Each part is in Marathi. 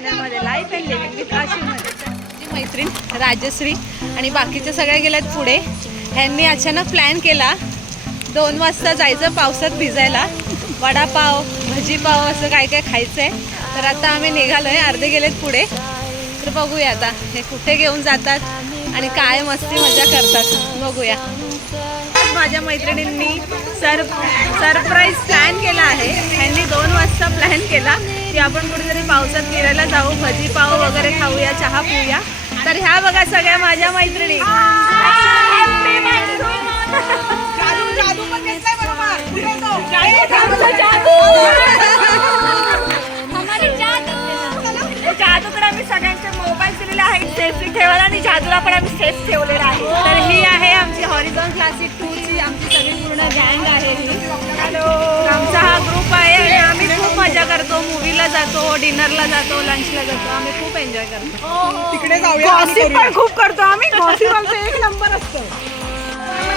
चॅनलमध्ये लाईफ अँड लिव्हिंग विथ आशीमध्ये माझी मैत्रीण राजश्री आणि बाकीच्या सगळ्या गेल्यात पुढे. ह्यांनी अचानक प्लॅन केला. दोन वाजता जायचं पावसात भिजायला. वडापाव भजीपाव असं काय काय खायचं आहे तर आता आम्ही निघालोय अर्धे गेलेत पुढे. तर बघूया आता हे कुठे घेऊन जातात आणि काय मस्ती मजा करतात. बघूया. माझ्या मैत्रिणींनी सर सरप्राईज प्लॅन केला आहे. त्यांनी दोन वाजता प्लॅन केला की आपण कुठेतरी पावसात फिरायला जाऊ भजी पाव वगैरे खाऊया चहा पिऊया. तर ह्या बघा सगळ्या माझ्या मैत्रिणी. आम्ही सगळ्यांचे मोबाईल दिलेले आहेत सेफली ठेवायला आणि जादूला पण आम्ही सेफ ठेवलेला आहे तर ही आहे आमची हॉरिझॉन क्लासिक टूची आमची सगळी पूर्ण गँग आहे ही. जातो डिनरला जातो लंचला जातो. आम्ही खूप एन्जॉय करतो. तिकडे जाऊया आणि गॉसिप. पण खूप करतो आम्ही. गॉसिप आमचा एक नंबर असतो.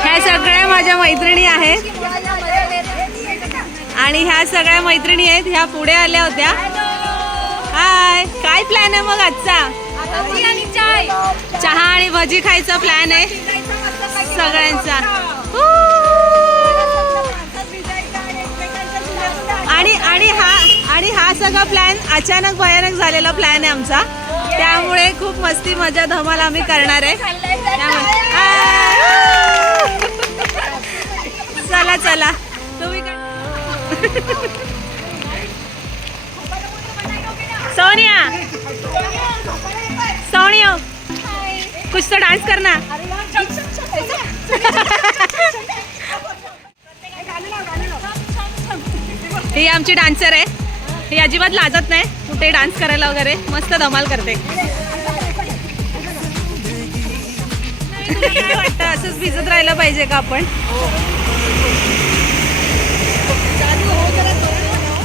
ह्या सगळ्या माझ्या मैत्रिणी आहेत. आणि ह्या सगळ्या मैत्रिणी आहेत. ह्या पुढे आल्या होत्या. हाय काय प्लॅन आहे मग आजचा? चहा आणि भजी खायचा प्लॅन आहे. सगळ्यांचा. आणि आणि हा आणि हा सगळा प्लॅन अचानक भयानक झालेला प्लॅन आहे आमचा. त्यामुळे खूप मस्ती मजा धमाल आम्ही करणार आहे. चला चला. तुम्ही सोनिया. सोनिया. कुछ तो डांस करना. ही आमची डान्सर आहे. ही अजिबात लाजत नाही. कुठे डान्स करायला वगैरे. मस्त धमाल करते. काय वाटतं? असंच भिजत राहिलं पाहिजे का आपण?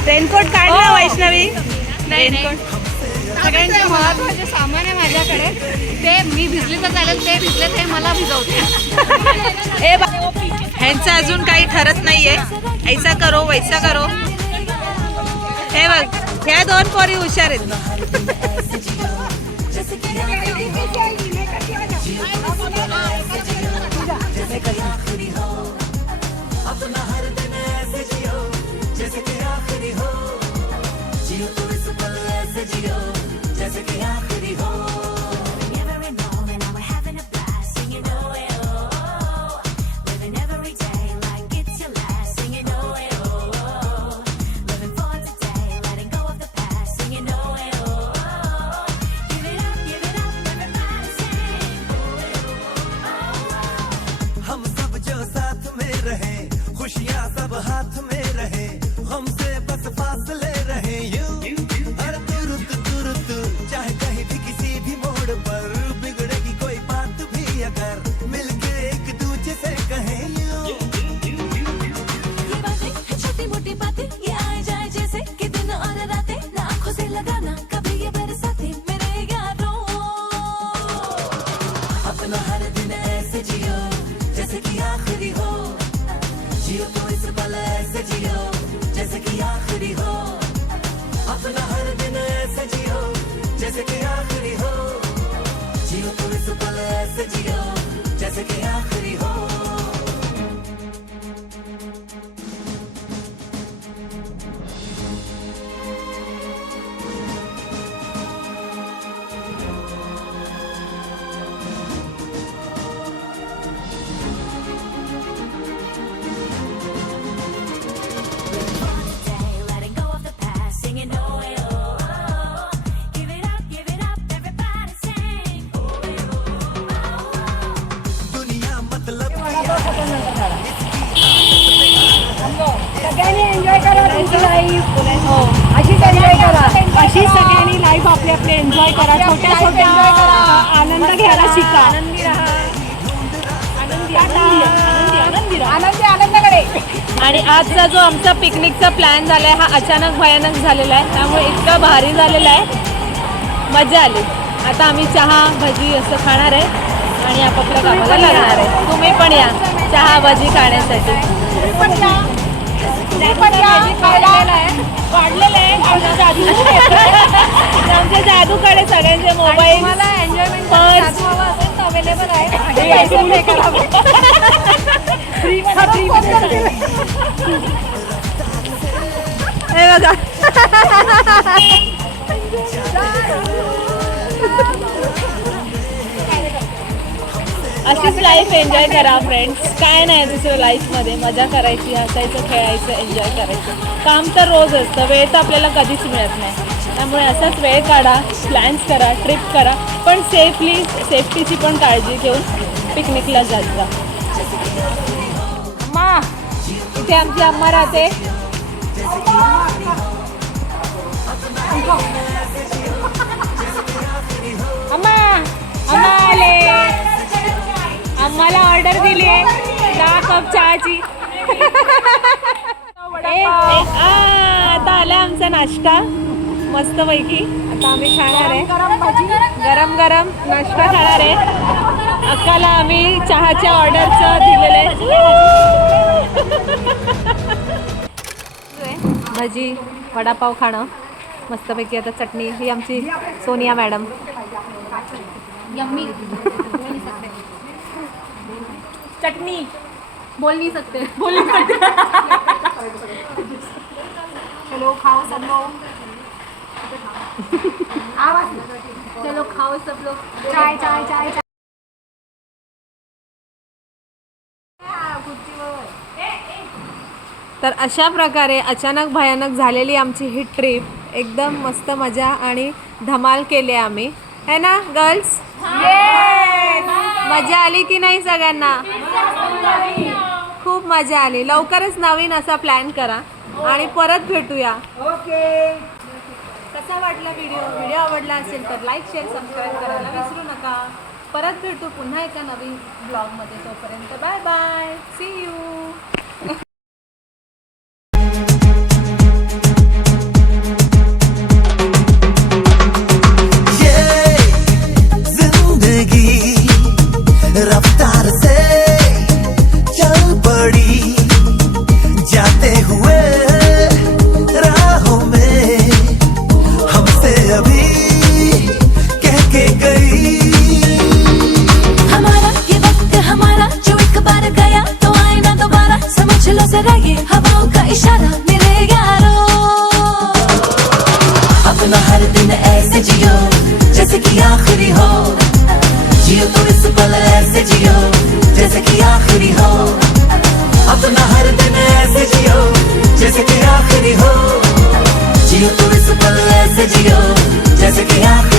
रेनकोट काढ ना वैष्णवी. रेनकोट. सगळ्यांचे महत्त्वाचे सामान आहे माझ्याकडे. ते मी भिजले तर चालेल ते भिजले ते मला भिजवते ए बा ह्यांचं अजून काही ठरत नाहीये. ऐसा करो वैसा करो. हे ह्या दोन पोरी हुशार आहेत. हम अपना हर दिन ऐसे जियो जैसे कि आखिरी हो। जियो तो इस पल ऐसे जियो जैसे कि आखिरी सगळ्यांनी एन्जॉय करा तुमची लाईफ अशीच एन्जॉय करा. अशी सगळ्यांनी लाईफ आपली आपली एन्जॉय करा. छोट्या छोट्या आनंद घ्यायला शिका. आनंदी राहा आनंदी आनंदी आनंदी आनंदाकडे. आणि आजचा जो आमचा पिकनिकचा प्लॅन झालाय हा अचानक भयानक झालेला आहे. त्यामुळे इतका भारी झालेला आहे. मजा आली. आता आम्ही चहा भजी असं खाणार आहे. आणि आपापल्या कामाला लागणार आहे. तुम्ही पण या. चहा भजी खाण्यासाठी. वाढलेलं आहे. आमच्या जादू आमच्या जादूकडे सगळ्यांचे मोबाईल मला एन्जॉयमेंट पर्स. अवेलेबल आहे. आणि अशीच लाईफ एन्जॉय करा फ्रेंड्स काय नाही दुसरं लाईफमध्ये मजा करायची हसायचं खेळायचं एन्जॉय करायचं. काम तर रोज असतं. वेळ तर आपल्याला कधीच मिळत नाही. त्यामुळे असाच वेळ काढा प्लॅन्स करा ट्रिप करा. पण सेफली सेफ्टीची पण काळजी घेऊन पिकनिकला जात जा. अम्मा इथे आमची अम्मा राहते. दिली आहे दहा कप चहाची. आला आमचा नाश्ता. मस्त पैकी आता आम्ही खाणार आहे. गरम गरम नाश्ता खाणार आहे. अक्काला आम्ही चहाच्या ऑर्डरचं दिलेलं आहे. भजी वडापाव खाणं. मस्तपैकी आता चटणी. ही आमची सोनिया मॅडम. यम्मी. चटणी. बोल नहीं सकते. चलो खाओ सब लोग. चलो खाओ सब लोग. चाय चाय चाय चाय. तर अशा प्रकारे अचानक भयानक झालेली आमची ही ट्रिप एकदम मस्त मजा आणि धमाल केली आम्ही. है ना गर्ल्स मजा आली की नाही सगळ्यांना? खूप मजा आली. लवकरच नवीन असा प्लॅन करा. आणि परत भेटूया. ओके कसा वाटला व्हिडिओ व्हिडिओ आवडला असेल तर लाईक शेअर सबस्क्राईब करायला विसरू नका. परत भेटू पुन्हा एका नवीन ब्लॉगमध्ये तोपर्यंत बाय बाय सी यू ये ऐसे जियो, जैसे कि आखिरी हो। अपना हर दिन ऐसे जियो, जैसे कि आखिरी हो। जियो तो इस पल ऐसे जियो, जैसे कि आखिरी